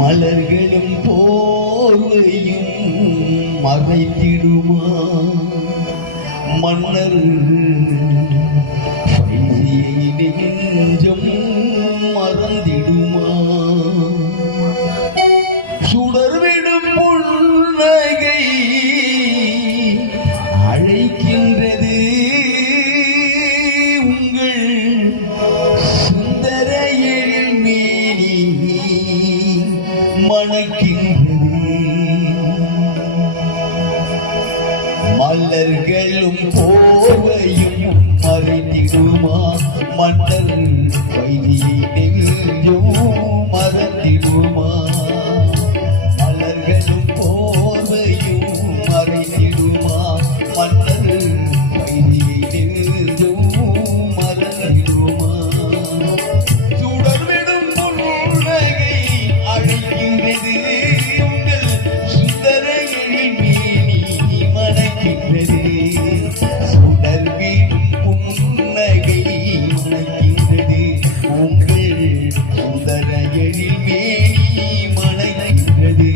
மலர்களும் போர்வையும் மறைத்திடுமா மன்னர் நெஞ்சம் மறந்திடுமா சுடர்விடும் புன்னகை அழைக்கின்றது உங்கள் சுந்தர எழில் மேனி மணக்கின்றது மலர்களும் போர்வையும் மறைந்திடுமா மன்னர் வைதியை நெஞ்சம் மறந்திடுமா மலர்களும் போர்வையும் மறைந்திடுமா மன்னர் வைதியை நெஞ்சம் மறந்திடுமா சுடர்விடும் புன்னகை அழைக்கின்றது உங்கள் சுந்தர எழில் மேனி மணக்கின்றது சுடர்விடும் புன்னகை மணக்கின்றது உங்கள் சுந்தர எழில் மேனி மணக்கின்றது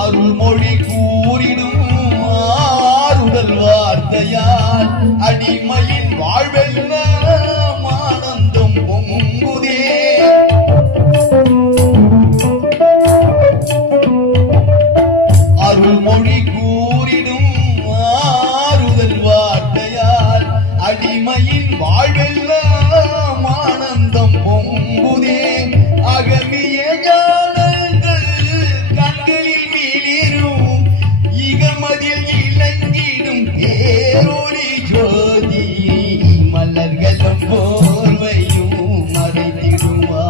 அருள்மொழி கூறிடும் ஆறுதல் வார்த்தையால் அடிமையின் வாழ்வெல்லாம் ஆனந்தம் பொங்குதே அருள்மொழி கூறிடும் ஆறுதல் வார்த்தையால் அடிமையின் வாழ்வெல்லாம் ஆனந்தம் பொங்குதே அகமிய ஞானங்கள் கண்களில் மிளிரும் இகமதில் இளங்கிடும் பேரொளி ஜோதி மலர்களும் போர்வையும் மறைந்திடுமா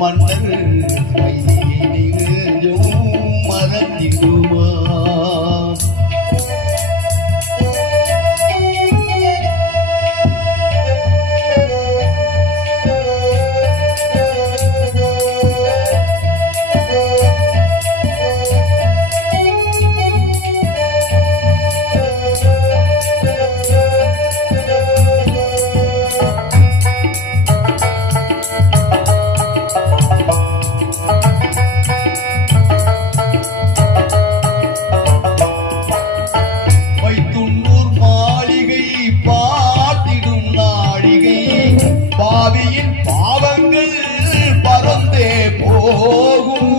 மன்னர் வைதியை நெஞ்சம் மறந்திடுமா பாவியின் பாவங்கள் பறந்தே போகும்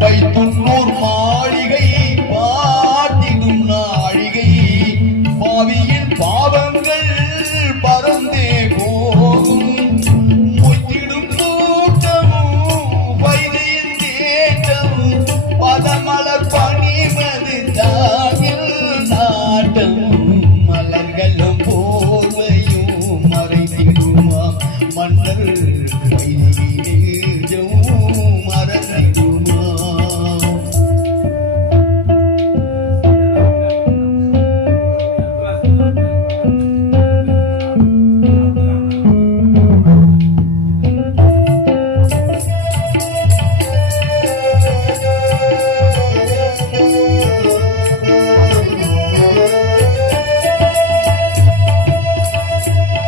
வைத்துன்னூர் மாளிகை பாட்டிடும் நாழிகை பாவியின் பாவங்கள் பறந்தே போகும் மொய்த்திடும் கூட்டமும் வைகையின் தேட்டமும் பதமலர் பணிமது தாயில் நாட்டம் மலர்களும் போர்வையும் மறைந்திடுமா மன்னர் வைதியை நெஞ்சம் மறந்திடுமா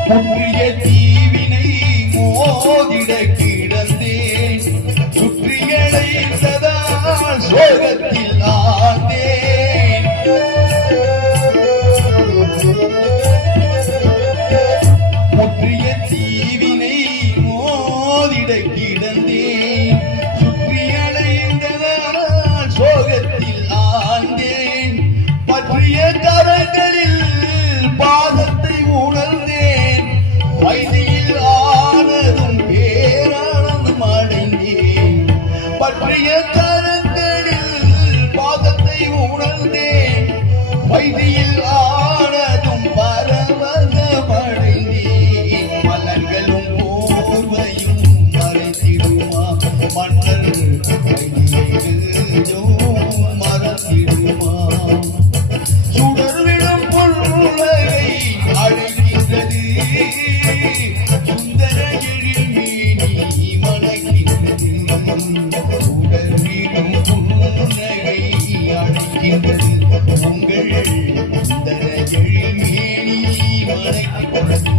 புற்றிய தீவினை பற்றிய கரங்களில் பாதத்தை உணர்ந்தேன் வைதியில் ஆனதும் பரவசமடைந்தேன் மலர்களும் போர்வையும் மறைத்திடுமா மன்னர் மறந்திடுமா சுடர்விடும் புன்னகை அழைக்கின்றது சுந்தர எழில்மேனி மணக்கின்றது சுடர்விடும் புன்னகை அழைக்கின்றது உங்கள் சுந்தர எழில்மேனி மணக்கின்றது